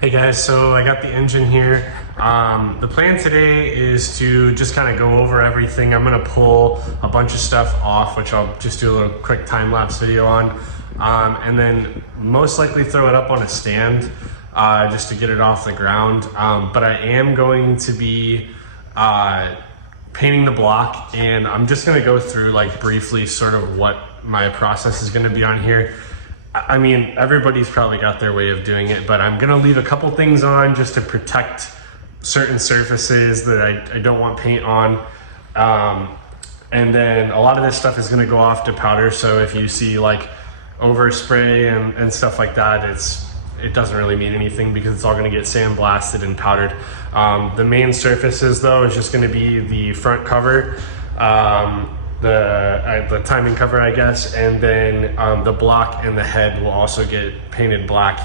Hey guys, so I got the engine here. The plan today is to just kind of go over everything. I'm gonna pull a bunch of stuff off, which I'll just do a little quick time-lapse video on. And then most likely throw it up on a stand just to get it off the ground. But I am going to be painting the block, and I'm just gonna go through like briefly sort of what my process is gonna be on here. I mean, everybody's probably got their way of doing it, but I'm gonna leave a couple things on just to protect certain surfaces that I don't want paint on. And then a lot of this stuff is gonna go off to powder, so if you see like overspray and stuff like that, it doesn't really mean anything because it's all gonna get sandblasted and powdered. The main surfaces though is just gonna be the front cover, the timing cover, I guess, and then the block and the head will also get painted black.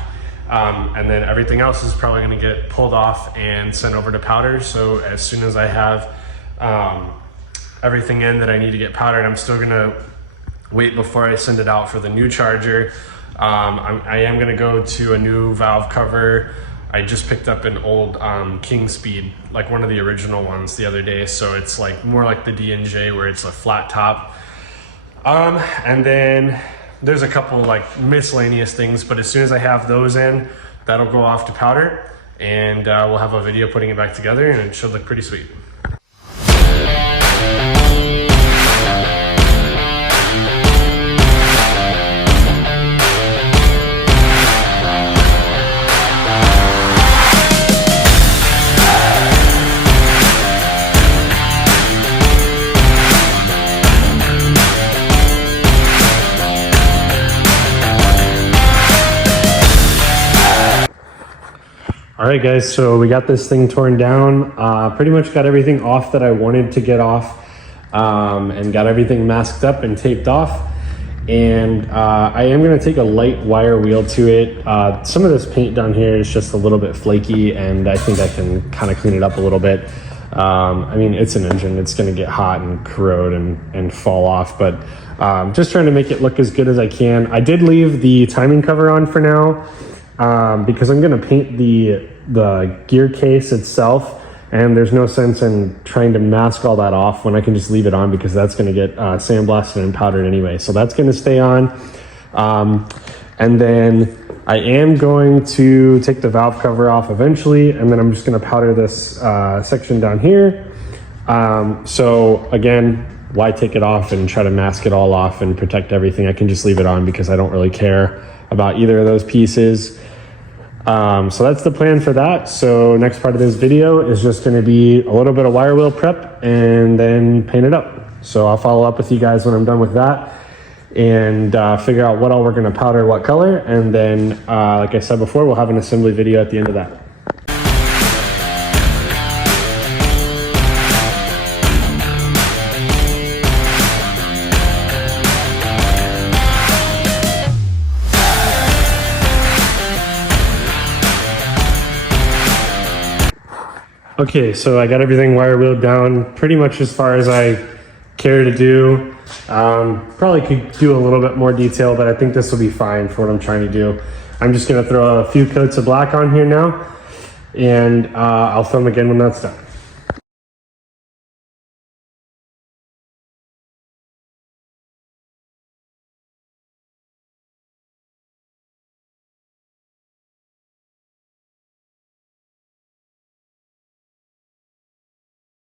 And then everything else is probably gonna get pulled off and sent over to powder. So as soon as I have everything in that I need to get powdered, I'm still gonna wait before I send it out for the new charger. I am gonna go to a new valve cover. I just picked up an old King Speed, like one of the original ones the other day. So it's like more like the D&J where it's a flat top. And then there's a couple like miscellaneous things, but as soon as I have those in, that'll go off to powder, and we'll have a video putting it back together, and it should look pretty sweet. All right guys, so we got this thing torn down. Pretty much got everything off that I wanted to get off, and got everything masked up and taped off. And I am gonna take a light wire wheel to it. Some of this paint down here is just a little bit flaky, and I think I can kind of clean it up a little bit. I mean, it's an engine, it's gonna get hot and corrode and fall off, but just trying to make it look as good as I can. I did leave the timing cover on for now, because I'm gonna paint the gear case itself, and there's no sense in trying to mask all that off when I can just leave it on, because that's gonna get sandblasted and powdered anyway. So that's gonna stay on. And then I am going to take the valve cover off eventually, and then I'm just gonna powder this section down here. So again, why take it off and try to mask it all off and protect everything? I can just leave it on because I don't really care about either of those pieces. So that's the plan for that. So next part of this video is just going to be a little bit of wire wheel prep and then paint it up. So I'll follow up with you guys when I'm done with that, and figure out what all we're going to powder, what color, and then like I said before, we'll have an assembly video at the end of that. Okay, so I got everything wire wheeled down pretty much as far as I care to do. Probably could do a little bit more detail, but I think this will be fine for what I'm trying to do. I'm just gonna throw a few coats of black on here now, and I'll film again when that's done.